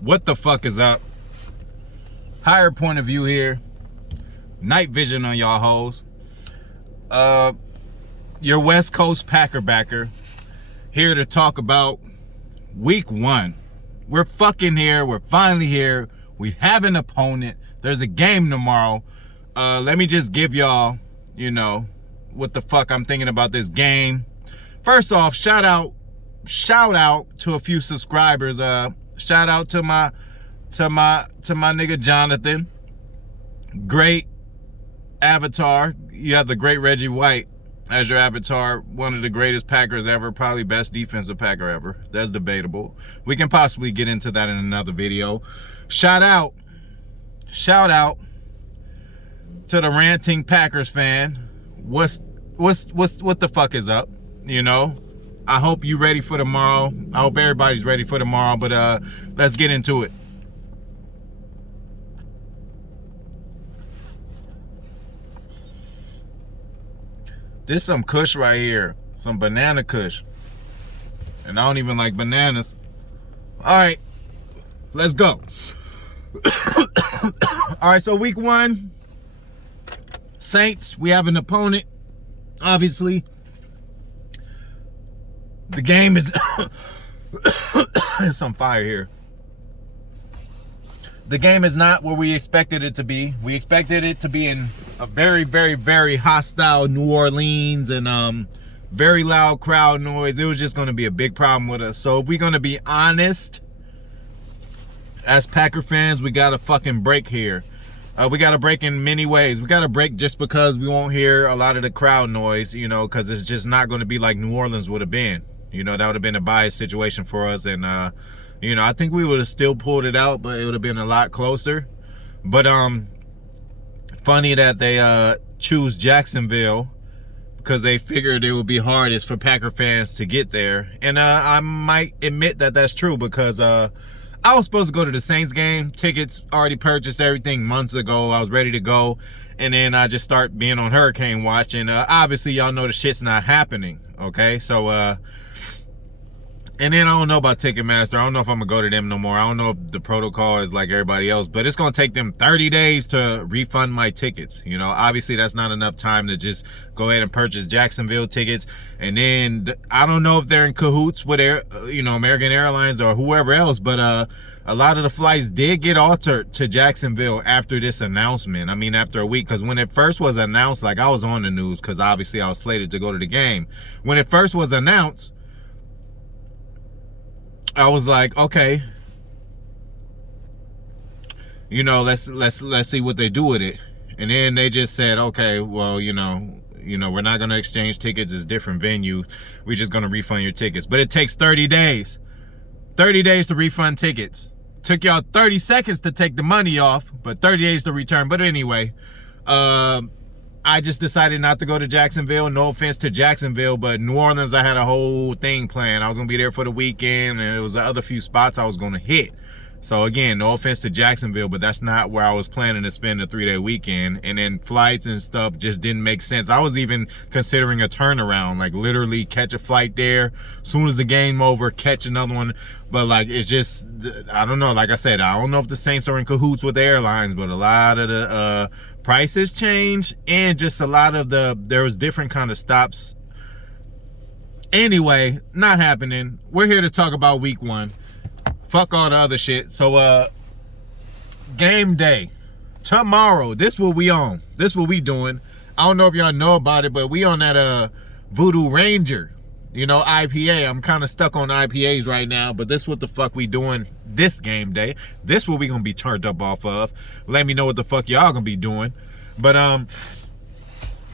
What the fuck is up? Higher point of view here. Night vision on y'all hoes. Your West Coast Packer backer here to talk about week 1. We're fucking here. We're finally here. We have an opponent. There's a game tomorrow. Let me just give y'all, what the fuck I'm thinking about this game. First off, shout out to a few subscribers. Shout out to my nigga Jonathan. Great avatar. You have the great Reggie White as your avatar. One of the greatest Packers ever. Probably best defensive Packer ever. That's debatable. We can possibly get into that in another video. Shout out to the ranting Packers fan. What the fuck is up? I hope you ready for tomorrow. I hope everybody's ready for tomorrow, but let's get into it. This some kush right here. Some banana kush. And I don't even like bananas. All right, let's go. All right, so week 1, Saints, we have an opponent, obviously. The game is some fire here. The game is not what we expected it to be. We expected it to be in a very, very, very hostile New Orleans and very loud crowd noise. It was just going to be a big problem with us. So if we're going to be honest, as Packer fans, we got to fucking break here. We got to break in many ways. We got to break just because we won't hear a lot of the crowd noise, because it's just not going to be like New Orleans would have been. That would have been a biased situation for us. And, I think we would have still pulled it out, but it would have been a lot closer. But funny that they choose Jacksonville because they figured it would be hardest for Packer fans to get there. And I might admit that that's true because I was supposed to go to the Saints game. Tickets already purchased, everything months ago. I was ready to go. And then I just start being on hurricane watch. And obviously y'all know the shit's not happening. Okay, so and then I don't know about Ticketmaster. I don't know if I'm going to go to them no more. I don't know if the protocol is like everybody else. But it's going to take them 30 days to refund my tickets. Obviously that's not enough time to just go ahead and purchase Jacksonville tickets. And then I don't know if they're in cahoots with American Airlines or whoever else. But a lot of the flights did get altered to Jacksonville after this announcement. I mean, after a week. Because when it first was announced, like I was on the news because obviously I was slated to go to the game. When it first was announced, I was like, okay, let's see what they do with it. And then they just said, okay, well, we're not going to exchange tickets. It's different venue. We're just going to refund your tickets. But it takes 30 days. 30 days to refund tickets. Took y'all 30 seconds to take the money off, but 30 days to return. But anyway, I just decided not to go to Jacksonville. No offense to Jacksonville, but New Orleans, I had a whole thing planned. I was going to be there for the weekend, and it was the other few spots I was going to hit. So again, no offense to Jacksonville, but that's not where I was planning to spend a 3-day weekend. And then flights and stuff just didn't make sense. I was even considering a turnaround, like literally catch a flight there. Soon as the game over, catch another one. But like, it's just, I don't know. Like I said, I don't know if the Saints are in cahoots with the airlines, but a lot of the prices changed and just a lot of there was different kind of stops. Anyway, not happening. We're here to talk about week 1. Fuck all the other shit. So, game day. Tomorrow. This what we on. This what we doing. I don't know if y'all know about it, but we on that Voodoo Ranger. IPA. I'm kind of stuck on IPAs right now, but this what the fuck we doing this game day. This what we gonna be turned up off of. Let me know what the fuck y'all gonna be doing. But,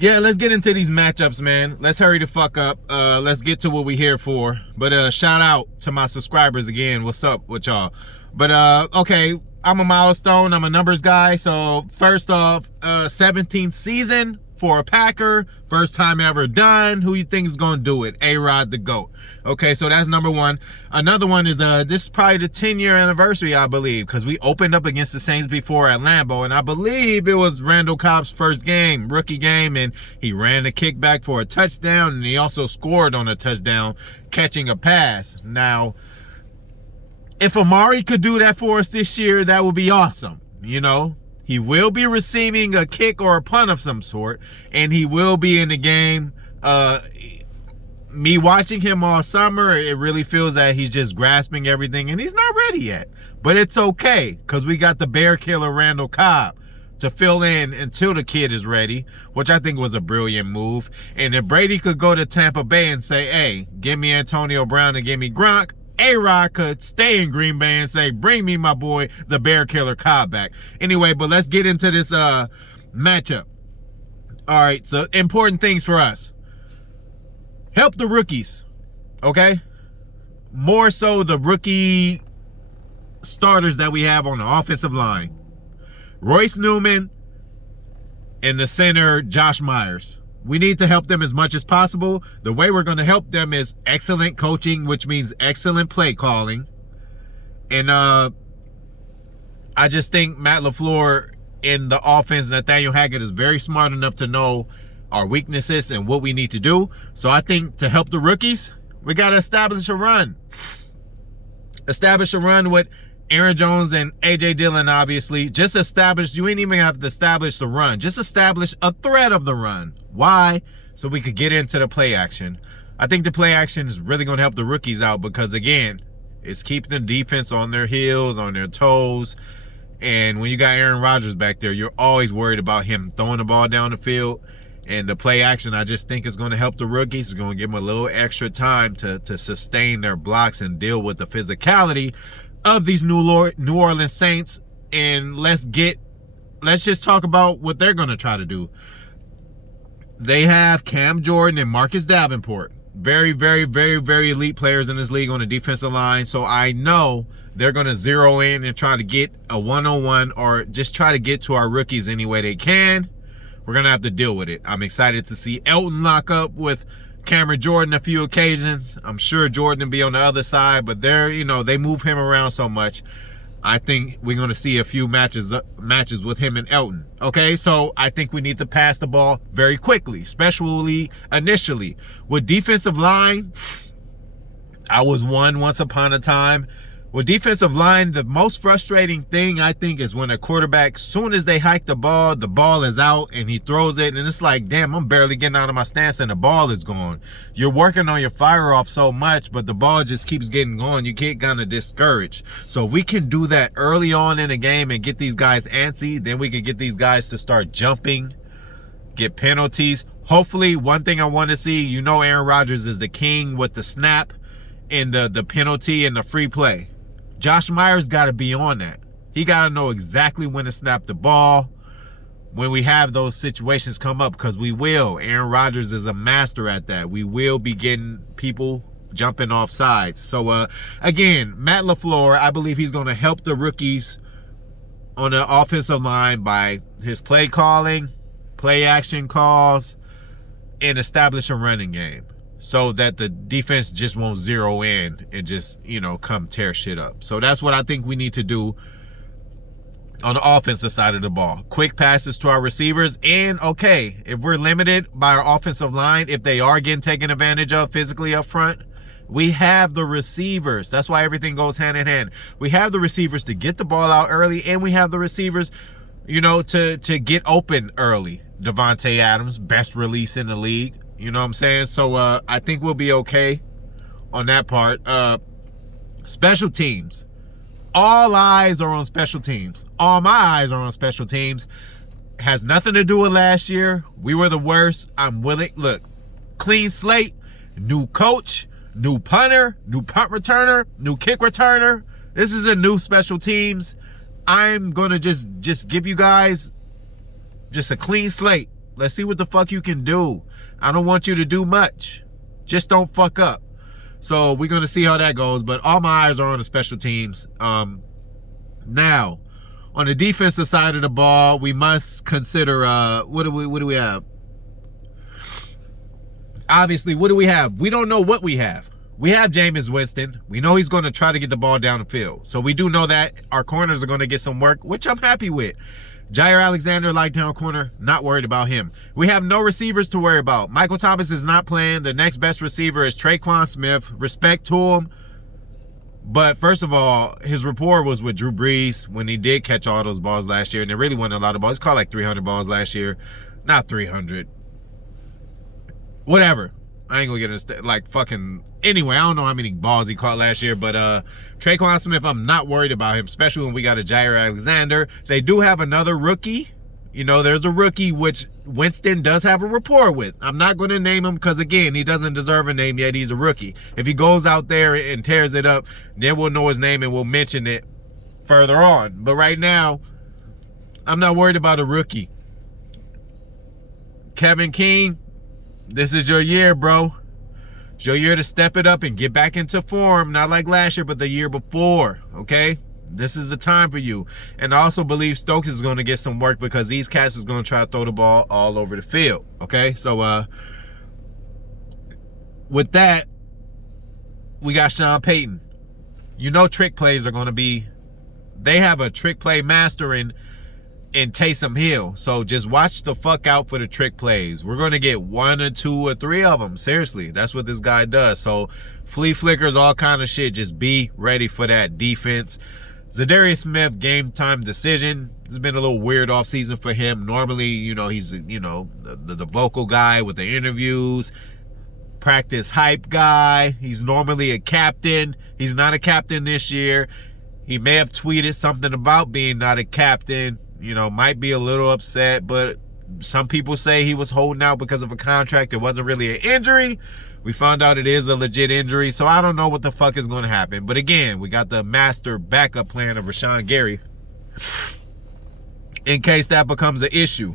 yeah, let's get into these matchups, man. Let's hurry the fuck up. Let's get to what we here for. But shout out to my subscribers again. What's up with y'all? But okay, I'm a milestone. I'm a numbers guy. So first off, 17th season for a Packer. First time ever done. Who you think is gonna do it? A-Rod the GOAT. Okay, so that's number 1. Another one is this is probably the 10-year anniversary, I believe, because we opened up against the Saints before at Lambeau, and I believe it was Randall Cobb's first game, rookie game, and he ran the kickback for a touchdown, and he also scored on a touchdown catching a pass. Now, If Amari could do that for us this year, that would be awesome. You know, he will be receiving a kick or a punt of some sort, and he will be in the game. Me watching him all summer, it really feels that he's just grasping everything, and he's not ready yet. But it's okay, because we got the bear killer Randall Cobb to fill in until the kid is ready, which I think was a brilliant move. And if Brady could go to Tampa Bay and say, hey, give me Antonio Brown and give me Gronk, A-Rod could stay in Green Bay and say, bring me my boy, the bear killer Cobb back. Anyway, but let's get into this matchup. All right, so important things for us. Help the rookies, okay? More so the rookie starters that we have on the offensive line. Royce Newman and the center, Josh Myers. We need to help them as much as possible. The way we're going to help them is excellent coaching, which means excellent play calling. And I just think Matt LaFleur in the offense, Nathaniel Hackett, is very smart enough to know our weaknesses and what we need to do. So I think to help the rookies, we got to establish a run. Establish a run with Aaron Jones and A.J. Dillon, obviously. Just establish, you ain't even have to establish the run. Just establish a threat of the run. Why? So we could get into the play action. I think the play action is really going to help the rookies out because, again, it's keeping the defense on their heels, on their toes. And when you got Aaron Rodgers back there, you're always worried about him throwing the ball down the field. And the play action, I just think, is going to help the rookies. It's going to give them a little extra time to sustain their blocks and deal with the physicality of these New Orleans Saints. And let's just talk about what they're going to try to do. They have Cam Jordan and Marcus Davenport. Very, very, very, very elite players in this league on the defensive line. So I know they're going to zero in and try to get a one-on-one or just try to get to our rookies any way they can. We're going to have to deal with it. I'm excited to see Elton lock up with Cameron Jordan a few occasions. I'm sure Jordan will be on the other side, but they move him around so much. I think we're going to see a few matches with him and Elton. Okay, so I think we need to pass the ball very quickly, especially initially. With defensive line, I was one once upon a time. With defensive line, the most frustrating thing, I think, is when a quarterback, soon as they hike the ball is out and he throws it, and it's like, damn, I'm barely getting out of my stance and the ball is gone. You're working on your fire off so much, but the ball just keeps getting gone. You get kind of discouraged. So if we can do that early on in the game and get these guys antsy, then we can get these guys to start jumping, get penalties. Hopefully, one thing I want to see, Aaron Rodgers is the king with the snap and the penalty and the free play. Josh Myers got to be on that. He got to know exactly when to snap the ball when we have those situations come up, because we will. Aaron Rodgers is a master at that. We will be getting people jumping off sides. So, again, Matt LaFleur, I believe he's going to help the rookies on the offensive line by his play calling, play action calls, and establish a running game, so that the defense just won't zero in and just, come tear shit up. So that's what I think we need to do on the offensive side of the ball. Quick passes to our receivers. And, okay, if we're limited by our offensive line, if they are getting taken advantage of physically up front, we have the receivers. That's why everything goes hand in hand. We have the receivers to get the ball out early, and we have the receivers, to get open early. Devontae Adams, best release in the league. You know what I'm saying? So I think we'll be okay on that part. Special teams. All eyes are on special teams. All my eyes are on special teams. Has nothing to do with last year. We were the worst. I'm willing. Look, clean slate, new coach, new punter, new punt returner, new kick returner. This is a new special teams. I'm going to just give you guys just a clean slate. Let's see what the fuck you can do. I don't want you to do much. Just don't fuck up. So we're going to see how that goes. But all my eyes are on the special teams. Now, on the defensive side of the ball, we must consider, what do we have? Obviously, what do we have? We don't know what we have. We have Jameis Winston. We know he's going to try to get the ball down the field. So we do know that our corners are going to get some work, which I'm happy with. Jair Alexander, lockdown corner, not worried about him. We have no receivers to worry about. Michael Thomas is not playing. The next best receiver is Traquan Smith. Respect to him. But first of all, his rapport was with Drew Brees when he did catch all those balls last year, and there really wasn't a lot of balls. He caught like 300 balls last year. Not 300. Whatever. I ain't gonna get into like fucking. Anyway, I don't know how many balls he caught last year, but Traquan Smith, I'm not worried about him, especially when we got a Jair Alexander. They do have another rookie. You know, there's a rookie which Winston does have a rapport with. I'm not going to name him because, again, he doesn't deserve a name yet. He's a rookie. If he goes out there and tears it up, then we'll know his name and we'll mention it further on. But right now, I'm not worried about a rookie. Kevin King, this is your year, bro. It's your year to step it up and get back into form. Not like last year, but the year before, okay? This is the time for you. And I also believe Stokes is going to get some work because these cats is going to try to throw the ball all over the field. Okay? So, with that, we got Sean Payton. You know trick plays are going to be... They have a trick play master in Taysom Hill. So just watch the fuck out for the trick plays. We're going to get 1 or 2 or 3 of them. Seriously. That's what this guy does. So, flea flickers, all kind of shit. Just be ready for that defense. Zadarius Smith, game time decision. It's been a little weird offseason for him. Normally, you know, he's, you know, the vocal guy with the interviews, practice hype guy. He's normally a captain. He's not a captain this year. He may have tweeted something about being not a captain. You know, might be a little upset, but some people say he was holding out because of a contract. It wasn't really an injury. We found out it is a legit injury, so I don't know what the fuck is going to happen. But again, we got the master backup plan of Rashawn Gary in case that becomes an issue.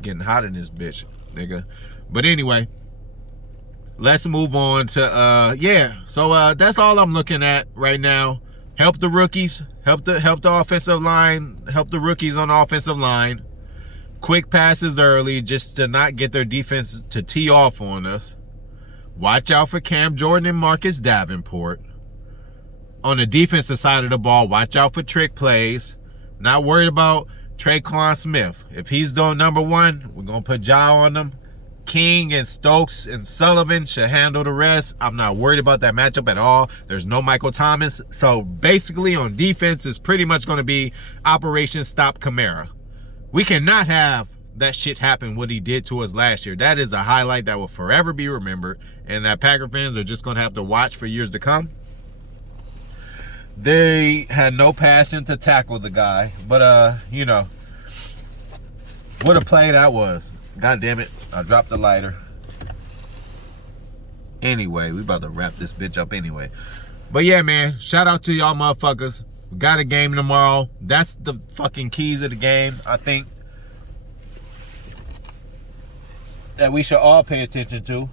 Getting hot in this bitch, nigga. But anyway, let's move on to, yeah. So that's all I'm looking at right now. Help the rookies. Help the offensive line. Help the rookies on the offensive line. Quick passes early just to not get their defense to tee off on us. Watch out for Cam Jordan and Marcus Davenport. On the defensive side of the ball, watch out for trick plays. Not worried about Traquan Smith. If he's the number one, we're going to put Ja on them. King and Stokes and Sullivan should handle the rest. I'm not worried about that matchup at all. There's no Michael Thomas. So basically on defense, it's pretty much going to be Operation Stop Kamara. We cannot have that shit happen what he did to us last year. That is a highlight that will forever be remembered, and that Packer fans are just going to have to watch for years to come. They had no passion to tackle the guy, but you know, what a play that was. God damn it, I dropped the lighter. Anyway, we about to wrap this bitch up anyway. But yeah, man, shout out to y'all motherfuckers. We got a game tomorrow. That's the fucking keys of the game, I think, that we should all pay attention to.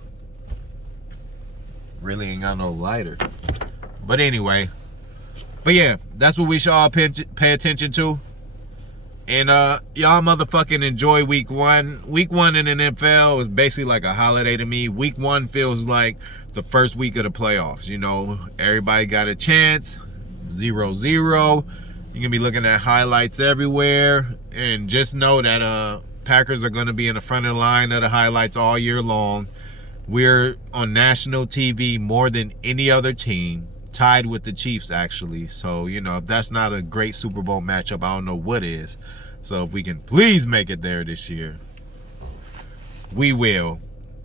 Really ain't got no lighter. But anyway. But yeah, that's what we should all pay attention to. And y'all motherfucking enjoy week 1. Week 1 in the NFL is basically like a holiday to me. Week 1 feels like the first week of the playoffs. You know, everybody got a chance. 0-0. You're gonna be looking at highlights everywhere. And just know that Packers are going to be in the front of the line of the highlights all year long. We're on national TV more than any other team, tied with the Chiefs, actually. So, you know, if that's not a great Super Bowl matchup, I don't know what is. So if we can please make it there this year, we will.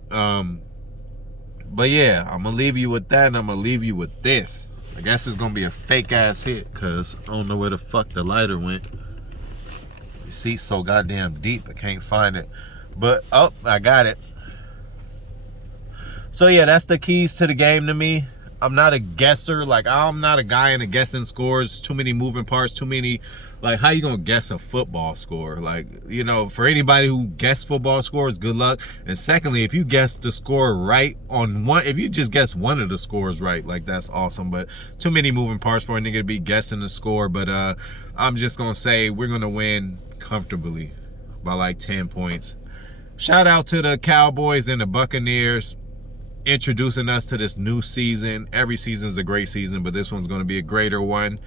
But yeah, I'm going to leave you with that, and I'm going to leave you with this. I guess it's going to be a fake-ass hit, because I don't know where the fuck the lighter went. Seat's so goddamn deep, I can't find it. But, oh, I got it. So, yeah, that's the keys to the game to me. I'm not a guesser. Like, I'm not a guy into guessing scores. Too many moving parts, too many... Like, how you gonna guess a football score? Like, you know, for anybody who guess football scores, good luck. And secondly, if you guess the score right on one... If you just guess one of the scores right, like, that's awesome. But too many moving parts for a nigga to be guessing the score. But I'm just gonna say we're gonna win comfortably by like 10 points. Shout out to the Cowboys and the Buccaneers introducing us to this new season. Every season's a great season, but this one's going to be a greater one.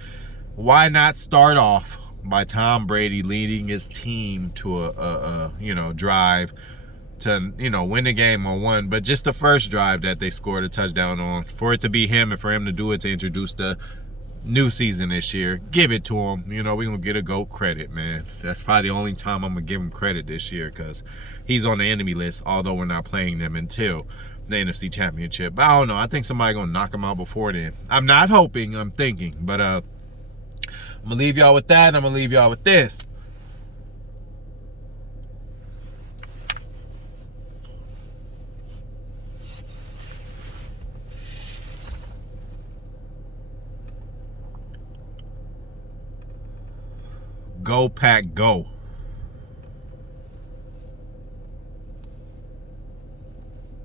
Why not start off by Tom Brady leading his team to a drive, to, you know, win the game on one, but just the first drive that they scored a touchdown on, for it to be him and for him to do it to introduce the new season this year, give it to him. You know, we're gonna get a GOAT credit, man. That's probably the only time I'm gonna give him credit this year, because he's on the enemy list, although we're not playing them until the NFC Championship. But I don't know, I think somebody gonna knock him out before then. I'm not hoping, I'm thinking. But I'm gonna leave y'all with that, and I'm gonna leave y'all with this. Go Pack Go.